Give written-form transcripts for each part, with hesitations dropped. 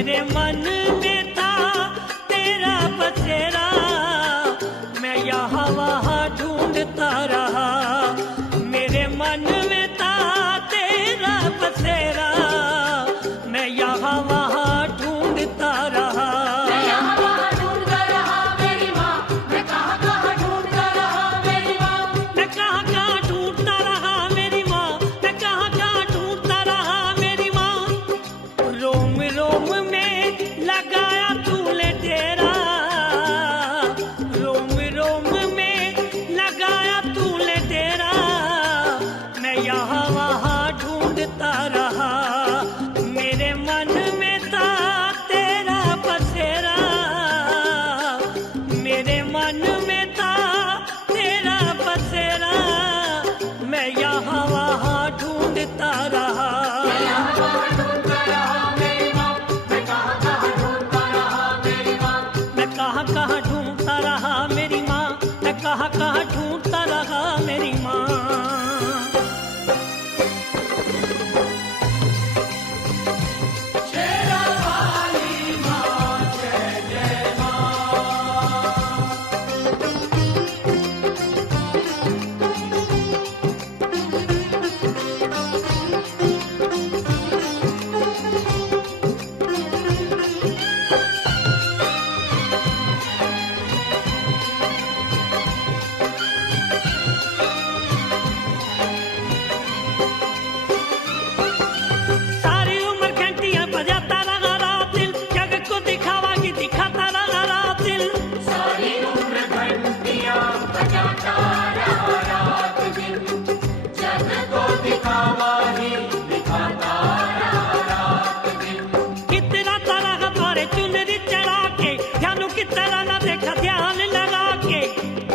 मेरे मन में था तेरा बसेरा, मैं यहाँ वहाँ ढूंढता रहा। मेरे मन में था तेरा बसेरा, मैं यहाँ वहाँ ढूंढता रहा। मैं यहाँ वहाँ ढूंढता रहा मेरी माँ, मैं कहाँ कहाँ ढूंढता रहा मेरी माँ। मैं कहाँ कहाँ ढूंढता रहा मेरी माँ, मैं कहाँ कहाँ ढूंढता रहा मेरी माँ। रोम रोम में लगाया तूने डेरा, रोम रोम में लगाया तूने डेरा, मैं यहाँ वहाँ ढूंढता रहा। मेरे मन में था तेरा बसेरा, मेरे मन में था तेरा बसेरा, मैं यहाँ वहाँ ढूंढता रहा। मैं यहाँ वहाँ ढूंढता रहा मेरी माँ, मैं कहाँ कहाँ ढूंढता रहा मेरी माँ। मैं कहाँ कहाँ ढूंढता रहा मेरी माँ, मैं कहाँ कहाँ ढूंढता रहा मेरी माँ। शेरा वाली माँ जय जय माँ। सारी उम्र घंटियां बजाता रहा रात दिन, जग को दिखावा कि दिखाता रहा रात दिन। सारी उम्र घंटियाँ बजाता रहा रात दिन, जग को दिखावा ही दिखाता रहा रात दिन। कितना तरह द्वारे चुनरी चढ़ा के, ध्यानु की तरह न देखा ध्यान लगा के।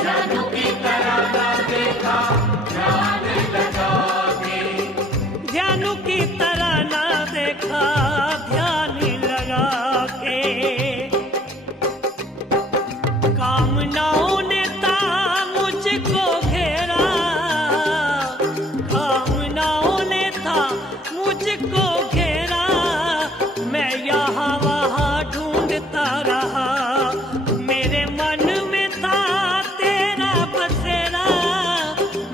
जादू की तरह ना देखा ध्यान लगा के। ध्यानु की तरह न देखा ध्यान लगा के। कामनाओं ने था मुझको घेरा, कामनाओं ने था मुझको घेरा, मैं यहाँ वहाँ ढूंढता रहा। मेरे मन में था तेरा बसेरा,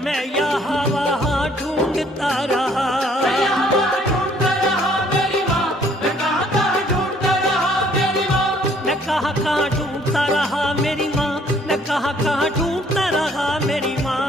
मैं यहाँ वहाँ ढूंढता रहा। मैं यहाँ वहाँ ढूंढता रहा मेरी माँ, मैं कहाँ कहाँ ढूंढता रहा मेरी माँ। मैं कहाँ कहाँ ढूंढता रहा मेरी माँ, मैं कहाँ कहाँ ढूंढता रहा मेरी माँ।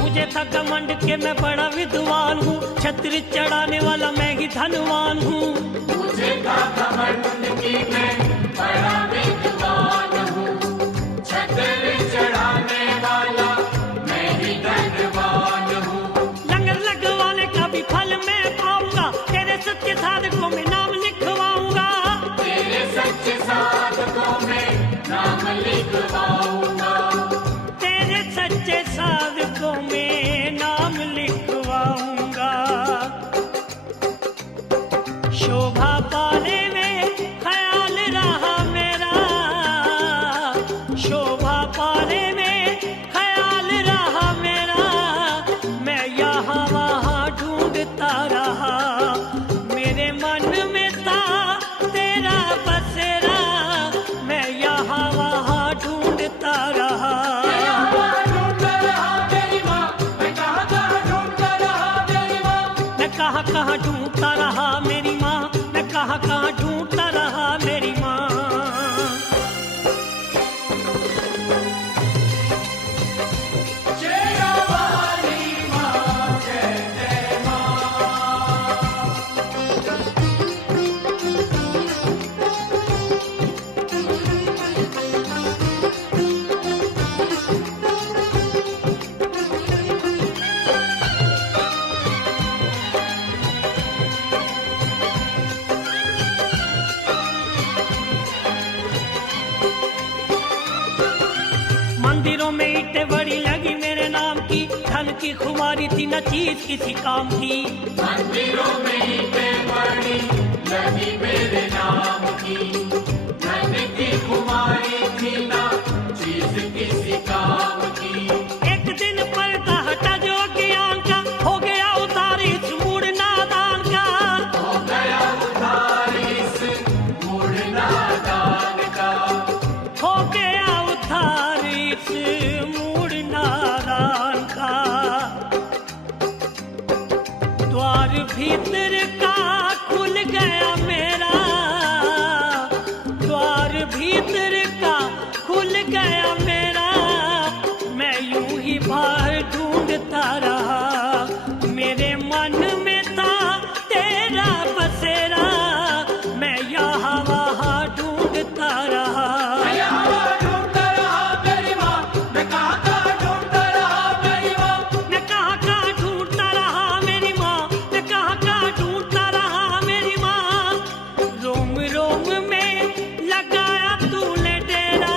मुझे था घमंड के मैं बड़ा विद्वान हूँ, छत्र चढ़ाने वाला मैं ही धनवान हूँ। मुझे था घमंड कि मैं बड़ा विद्वान हूँ, छत्र चढ़ाने वाला मैं ही धनवान हूँ। लंगर लगवाने का भी फल मैं पाऊंगा, तेरे सच्चे साधकों में नाम लिखवाऊंगा। तेरे सच्चे साधकों में नाम लिखवाऊंगा। तेरे सच्चे साधकों में नाम लिखवाऊंगा। शोभा पाने में ख्याल रहा मेरा, शोभा पाने में ख्याल रहा मेरा, मैं यहाँ वहाँ ढूंढता रहा। मेरे मन में था तेरा बसेरा, मैं यहाँ वहाँ ढूंढता रहा। मैं यहाँ वहाँ ढूंढता रहा मेरी माँ, मैं कहाँ कहाँ ढूंढता रहा मेरी माँ। मैं कहाँ कहाँ ढूंढता रहा मेरी माँ, मैं कहाँ कहाँ ढूंढता रहा मेरी माँ। शेरा वाली माँ जय जय माँ। ते बड़ी लगी मेरे नाम की, धन की खुमारी थी न चीज किसी काम की। मंदिरों में ही पे बड़ी लगी मेरे नाम की, धन की खुमारी थी ना चीज किसी काम की। एक दिन पर्दा हटा जो ज्ञान का, हो गया उतार इस मूड नादान का। हो गया उधार इस मूड नादान का। हो गया उधार इस मूड नादान का। द्वार भीतर का खुल गया मेरा, द्वार भीतर का खुल गया मेरा। मैं यूं ही बाहर ढूंढता रहा, मेरे मन में था तेरा बसेरा। मैं यहाँ वहाँ ढूंढता रहा, मैं यहाँ ढूंढता रहा मेरी माँ, मैं कहाँ कहाँ ढूंढता रहा मेरी माँ। मैं कहाँ कहाँ ढूंढता रहा मेरी माँ, मैं कहाँ कहाँ ढूंढता रहा मेरी माँ। रोम रोम में लगाया तूने डेरा,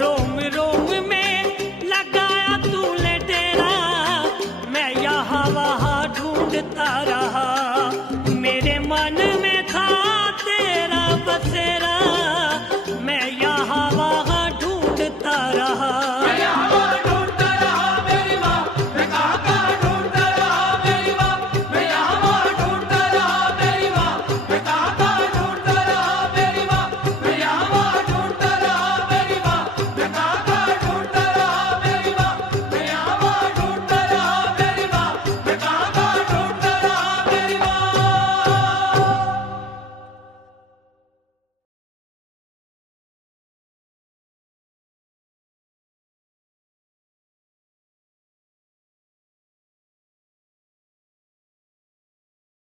रोम रोम में लगाया तूने डेरा। मैं यहाँ वहाँ ढूंढता रहा, मेरे मन में था तेरा बसेरा।